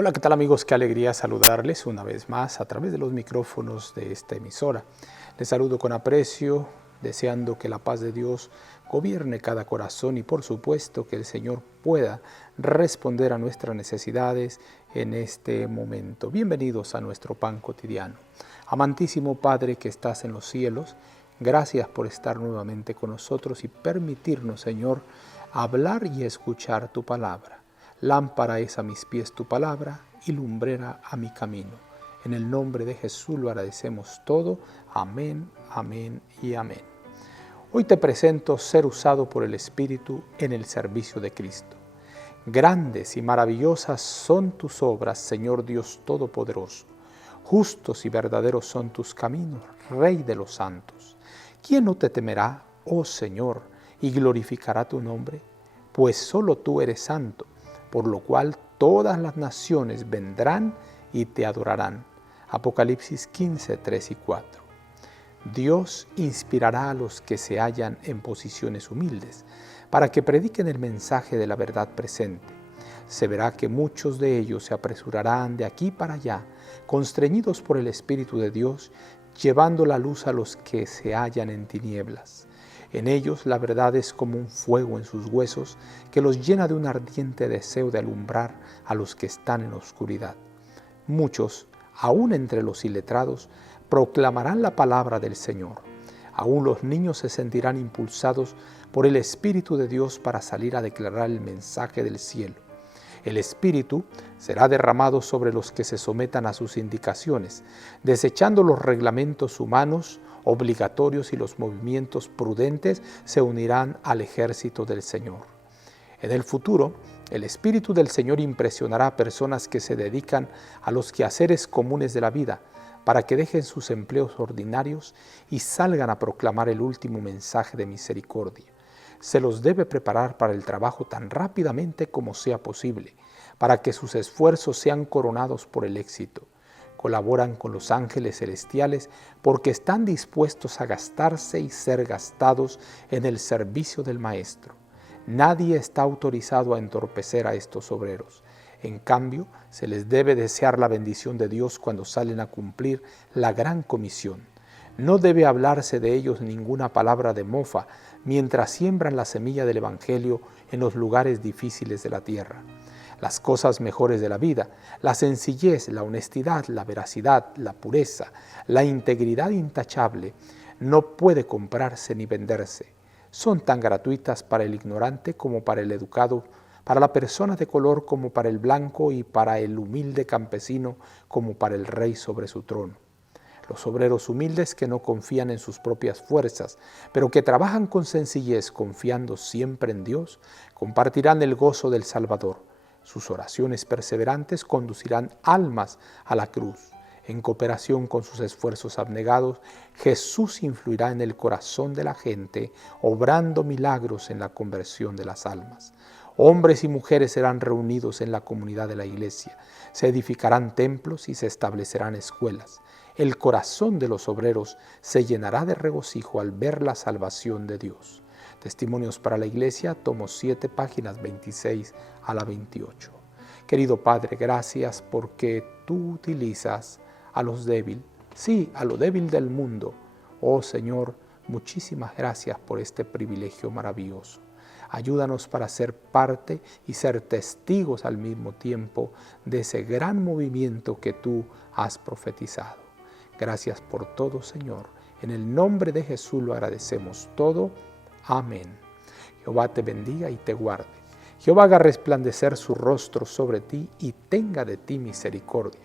Hola, ¿qué tal amigos? Qué alegría saludarles una vez más a través de los micrófonos de esta emisora. Les saludo con aprecio, deseando que la paz de Dios gobierne cada corazón y por supuesto que el Señor pueda responder a nuestras necesidades en este momento. Bienvenidos a nuestro pan cotidiano. Amantísimo Padre que estás en los cielos, gracias por estar nuevamente con nosotros y permitirnos, Señor, hablar y escuchar tu palabra. Lámpara es a mis pies tu palabra y lumbrera a mi camino. En el nombre de Jesús lo agradecemos todo. Amén, amén y amén. Hoy te presento ser usado por el Espíritu en el servicio de Cristo. Grandes y maravillosas son tus obras, Señor Dios Todopoderoso. Justos y verdaderos son tus caminos, Rey de los santos. ¿Quién no te temerá, oh Señor, y glorificará tu nombre? Pues solo tú eres santo, por lo cual todas las naciones vendrán y te adorarán. Apocalipsis 15, 3 y 4. Dios inspirará a los que se hallan en posiciones humildes, para que prediquen el mensaje de la verdad presente. Se verá que muchos de ellos se apresurarán de aquí para allá, constreñidos por el Espíritu de Dios, llevando la luz a los que se hallan en tinieblas. En ellos la verdad es como un fuego en sus huesos que los llena de un ardiente deseo de alumbrar a los que están en la oscuridad. Muchos, aún entre los iletrados, proclamarán la palabra del Señor. Aún los niños se sentirán impulsados por el Espíritu de Dios para salir a declarar el mensaje del cielo. El Espíritu será derramado sobre los que se sometan a sus indicaciones, desechando los reglamentos humanos obligatorios y los movimientos prudentes se unirán al ejército del Señor. En el futuro, el Espíritu del Señor impresionará a personas que se dedican a los quehaceres comunes de la vida, para que dejen sus empleos ordinarios y salgan a proclamar el último mensaje de misericordia. Se los debe preparar para el trabajo tan rápidamente como sea posible, para que sus esfuerzos sean coronados por el éxito. Colaboran con los ángeles celestiales porque están dispuestos a gastarse y ser gastados en el servicio del Maestro. Nadie está autorizado a entorpecer a estos obreros. En cambio, se les debe desear la bendición de Dios cuando salen a cumplir la gran comisión. No debe hablarse de ellos ninguna palabra de mofa mientras siembran la semilla del Evangelio en los lugares difíciles de la tierra. Las cosas mejores de la vida, la sencillez, la honestidad, la veracidad, la pureza, la integridad intachable, no puede comprarse ni venderse. Son tan gratuitas para el ignorante como para el educado, para la persona de color como para el blanco y para el humilde campesino como para el rey sobre su trono. Los obreros humildes que no confían en sus propias fuerzas, pero que trabajan con sencillez confiando siempre en Dios, compartirán el gozo del Salvador. Sus oraciones perseverantes conducirán almas a la cruz. En cooperación con sus esfuerzos abnegados, Jesús influirá en el corazón de la gente, obrando milagros en la conversión de las almas. Hombres y mujeres serán reunidos en la comunidad de la iglesia, se edificarán templos y se establecerán escuelas. El corazón de los obreros se llenará de regocijo al ver la salvación de Dios. Testimonios para la Iglesia, tomo 7, páginas 26 a la 28. Querido Padre, gracias porque tú utilizas a los débiles, sí, a lo débil del mundo. Oh Señor, muchísimas gracias por este privilegio maravilloso. Ayúdanos para ser parte y ser testigos al mismo tiempo de ese gran movimiento que tú has profetizado. Gracias por todo, Señor. En el nombre de Jesús lo agradecemos todo. Amén. Jehová te bendiga y te guarde. Jehová haga resplandecer su rostro sobre ti y tenga de ti misericordia.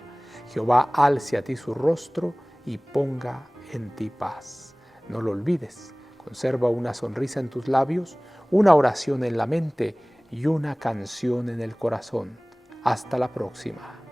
Jehová alce a ti su rostro y ponga en ti paz. No lo olvides, conserva una sonrisa en tus labios, una oración en la mente y una canción en el corazón. Hasta la próxima.